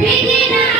できな